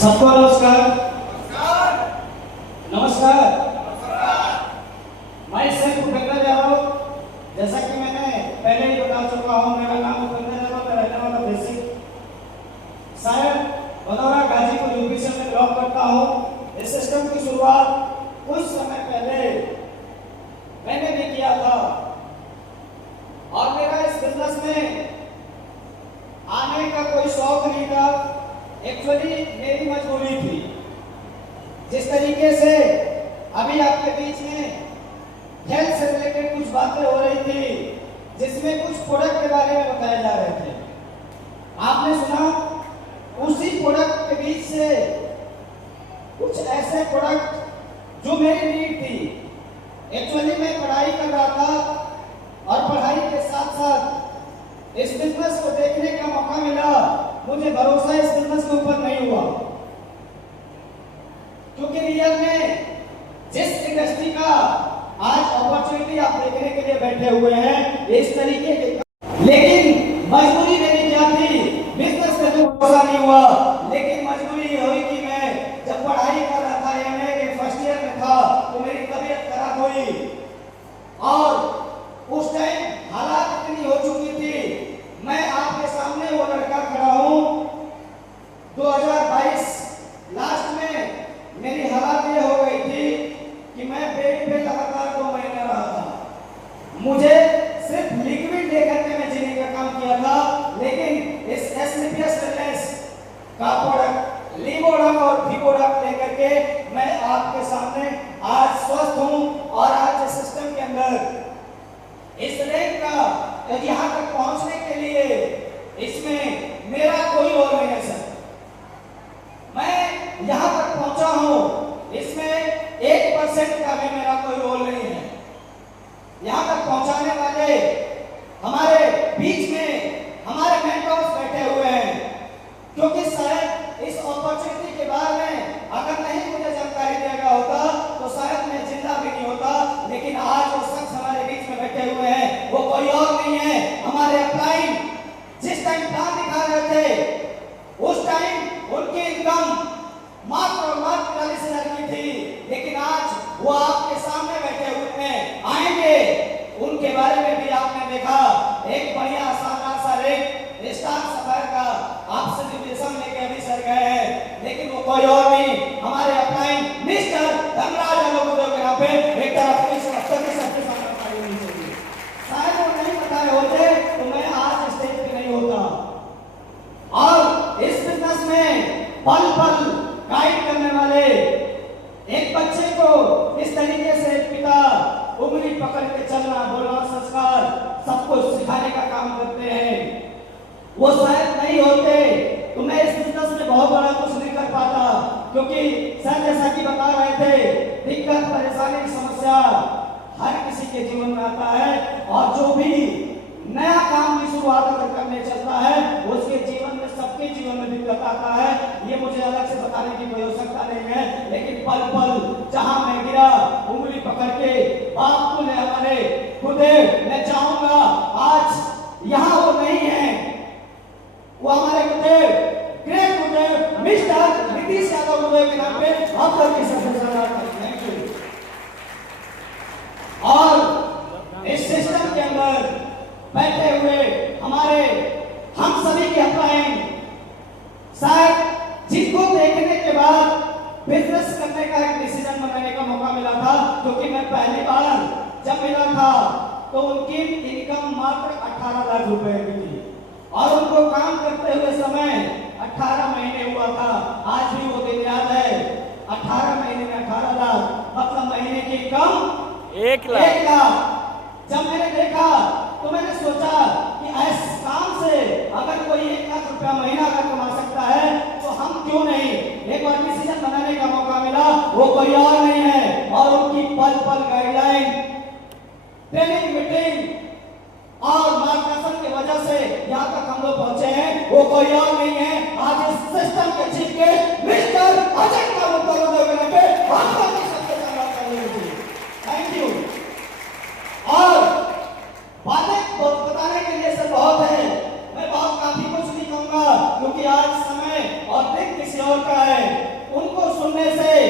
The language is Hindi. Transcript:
सबको नमस्कार। नमस्कार। मैं सिर्फ उपेंद्र यादव, जैसा कि मैंने पहले ही बता चुका हूँ, मेरा नाम उपेंद्र यादव, मैं रहने वाला बेसिक शायद बदौरा गाजीपुर यूपी से मैं जॉब करता हूँ। इस सिस्टम की शुरुआत कुछ समय पहले मैंने भी किया था और मेरा इस बिजनेस में आने का कोई शौक नहीं था, एक्चुअली मेरी मजबूरी थी। जिस तरीके से अभी आपके बीच में हेल्थ से रिलेटेड कुछ बातें हो रही थी, जिसमें कुछ प्रोडक्ट के बारे में बताए जा रहे थे, आपने सुना। उसी प्रोडक्ट के बीच से कुछ ऐसे प्रोडक्ट जो मेरी नीड थी, एक्चुअली मैं पढ़ाई कर रहा था और पढ़ाई के साथ साथ इस बिजनेस को देखने का मौका मिला। मुझे भरोसा इस बिजनेस के ऊपर नहीं हुआ, क्योंकि रियल में जिस इंडस्ट्री का आज अपॉर्चुनिटी आप देखने के लिए बैठे हुए हैं, इस तरीके के, लेकिन मजबूरी मेरी क्या थी, बिजनेस में तो भरोसा नहीं हुआ। लेकिन मजबूरी ये हुई कि मैं जब पढ़ाई कर रहा था, एमए के फर्स्ट ईयर में था, तो मेरी तबीयत खराब हुई और उस टाइम हालात इतनी हो चुकी थी। मैं आपके सामने वो लड़का खड़ा हूं। 2022 लास्ट में मेरी हालत ये हो गई थी कि मैं बेड पे लगातार 2 महीने रहा था। मुझे सिर्फ लिक्विड लेकर के मैं जीने का काम किया था, लेकिन इस एसपीएस वेलनेस का प्रोडक्ट लिवोडम और विवोडम लेकर के मैं आपके सामने आज स्वस्थ हूं। और आज इस सिस्टम के अंदर इस रैंक का यहाँ तक पहुंचने के लिए इसमें मेरा कोई रोल नहीं है सर। मैं यहाँ तक पहुंचा हूँ, इसमें 1% का भी मेरा कोई रोल नहीं है। यहाँ तक पहुंचाने वाले हमारे बीच में हमारे मेंटर्स बैठे हुए हैं, क्योंकि शायद इस अपॉर्चुनिटी के बारे में अगर नहीं मुझे जानकारी दिया गया होता तो शायद मैं जिंदा भी नहीं होता। लेकिन आज वो शख्स हमारे बीच में बैठे हुए हैं, वो कोई और नहीं है, हमारे अपलाइन। जिस टाइम प्लान दिखा रहे थे उस टाइम उनकी इनकम मात्र 40,000 की थी, लेकिन आज वो आपके सामने बैठे हुए हैं। आएंगे, उनके बारे में भी आपने देखा, एक बढ़िया शानदार सा रेट स्टार सफायर का आपसे निर्देशन लेके अभी सर गए हैं, लेकिन वो कोई और नहीं, हमारे अपलाइन मिस्टर धनराज यादव के नाम पे एक तरफ अपनी समस्या के सबके सामने खड़ी होनी चाहिए। शायद वो नहीं बताए होते तो मैं आज स्टेज पे नहीं होता। और इस बिजनेस में पल पल गाइड करने वाले एक बच्चे को इस तरीके से पिता उंगली पकड़ के चलना, बोलना, संस्कार सब कुछ सिखाने का काम करते हैं। वो शायद नहीं होते तो मैं इस बिजनेस में बहुत बड़ा कुछ नहीं कर पाता, क्योंकि सर जैसा कि बता रहे थे, दिक्कत, परेशानी, समस्या हर किसी के जीवन में आता है। और जो भी नया काम की शुरुआत अगर करने चलता है, उसके जीवन में, सबके जीवन में दिक्कत आता है। ये मुझे अलग से बताने की कोई आवश्यकता नहीं है, लेकिन पल पल जहां मैं गिरा, उंगली पकड़ के बाप ने हमारे गुरुदेव, मैं चाहूंगा आज यहाँ वो नहीं है, वो हमारे गुरुदेव, ग्रेट गुरुदेव मिस्टर नीतीश यादव गुरुदेव के नाम पे आप लोग की सबसे थैंक यू। और इस सिस्टम के अंदर बैठे हुए हमारे हम सभी के अपलाइन, शायद जिनको देखने के बाद बिजनेस करने का एक डिसीजन बनाने का मौका मिला था, क्योंकि मैं पहली बार जब मिला था तो उनकी इनकम मात्र 18 लाख रुपए की थी और उनको काम करते हुए समय 18 महीने हुआ था। आज भी वो दिन याद है, 18 महीने में 18 लाख, मतलब महीने की इनकम 1 लाख। जब मैंने देखा तो मैंने सोचा कि इस काम से अगर कोई 1 लाख रुपया महीना अगर कमा सकता है तो हम क्यों नहीं। एक बार डिसीजन बनाने का मौका मिला, वो कोई और नहीं है, और उनकी पल पल गाइडलाइन, ट्रेनिंग, मीटिंग और मार्गदर्शन की वजह से यहाँ तक हम लोग पहुंचे हैं। वो कोई और नहीं है, आज इस सिस्टम के चीफ के मिस्टर अजय कुमार गुप्ता पे आपका सबसे धन्यवाद करने के लिए थैंक यू। और बातें बताने के लिए सर बहुत है, मैं बहुत काफी कुछ नहीं कहूंगा, क्योंकि आज समय और दिन किसी किसी और का है, उनको सुनने से